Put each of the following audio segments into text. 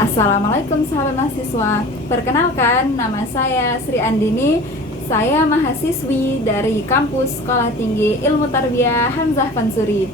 Assalamualaikum sahabat mahasiswa. Perkenalkan, nama saya Sri Andini. Saya mahasiswi dari kampus Sekolah Tinggi Ilmu Tarbiyah Hamzah Fansuri.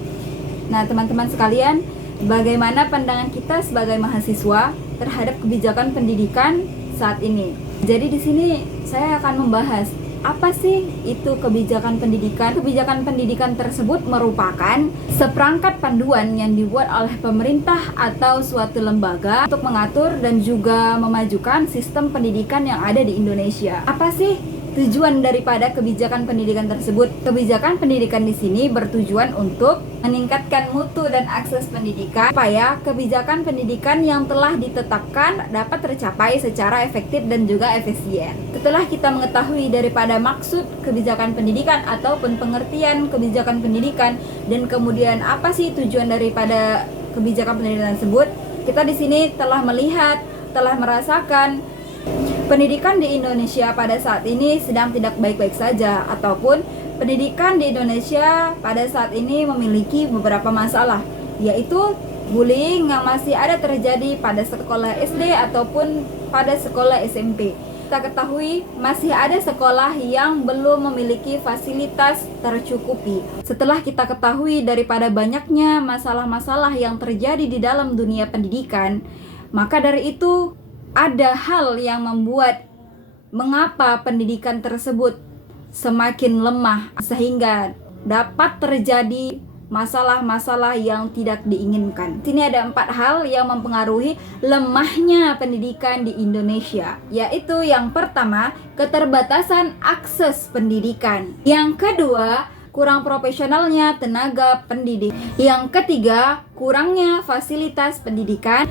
Nah, teman-teman sekalian, bagaimana pandangan kita sebagai mahasiswa terhadap kebijakan pendidikan saat ini? Jadi di sini saya akan membahas apa sih itu kebijakan pendidikan? Kebijakan pendidikan tersebut merupakan seperangkat panduan yang dibuat oleh pemerintah atau suatu lembaga untuk mengatur dan juga memajukan sistem pendidikan yang ada di Indonesia. Apa sih tujuan daripada kebijakan pendidikan tersebut? Kebijakan pendidikan di sini bertujuan untuk meningkatkan mutu dan akses pendidikan supaya kebijakan pendidikan yang telah ditetapkan dapat tercapai secara efektif dan juga efisien. Setelah kita mengetahui daripada maksud kebijakan pendidikan ataupun pengertian kebijakan pendidikan dan kemudian apa sih tujuan daripada kebijakan pendidikan tersebut, kita di sini telah melihat, telah merasakan pendidikan di Indonesia pada saat ini sedang tidak baik-baik saja, ataupun pendidikan di Indonesia pada saat ini memiliki beberapa masalah, yaitu bullying yang masih ada terjadi pada sekolah SD ataupun pada sekolah SMP. Kita ketahui masih ada sekolah yang belum memiliki fasilitas tercukupi. Setelah kita ketahui daripada banyaknya masalah-masalah yang terjadi di dalam dunia pendidikan, maka dari itu ada hal yang membuat mengapa pendidikan tersebut semakin lemah sehingga dapat terjadi masalah-masalah yang tidak diinginkan. Sini ada 4 hal yang mempengaruhi lemahnya pendidikan di Indonesia, yaitu yang pertama, keterbatasan akses pendidikan. Yang kedua, kurang profesionalnya tenaga pendidik. Yang ketiga, kurangnya fasilitas pendidikan.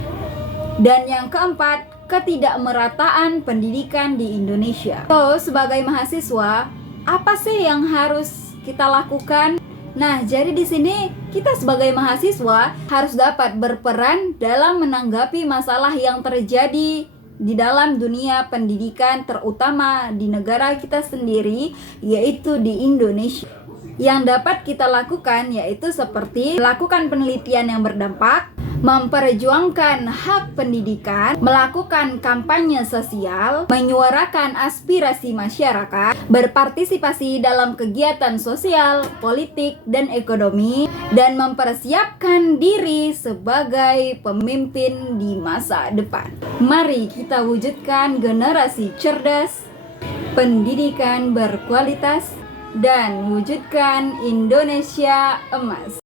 Dan yang keempat, ketidakmerataan pendidikan di Indonesia. So, sebagai mahasiswa, apa sih yang harus kita lakukan? Nah, jadi di sini kita sebagai mahasiswa harus dapat berperan dalam menanggapi masalah yang terjadi di dalam dunia pendidikan, terutama di negara kita sendiri, yaitu di Indonesia. Yang dapat kita lakukan yaitu seperti melakukan penelitian yang berdampak, memperjuangkan hak pendidikan, melakukan kampanye sosial, menyuarakan aspirasi masyarakat, berpartisipasi dalam kegiatan sosial, politik, dan ekonomi, dan mempersiapkan diri sebagai pemimpin di masa depan. Mari kita wujudkan generasi cerdas, pendidikan berkualitas, dan wujudkan Indonesia emas.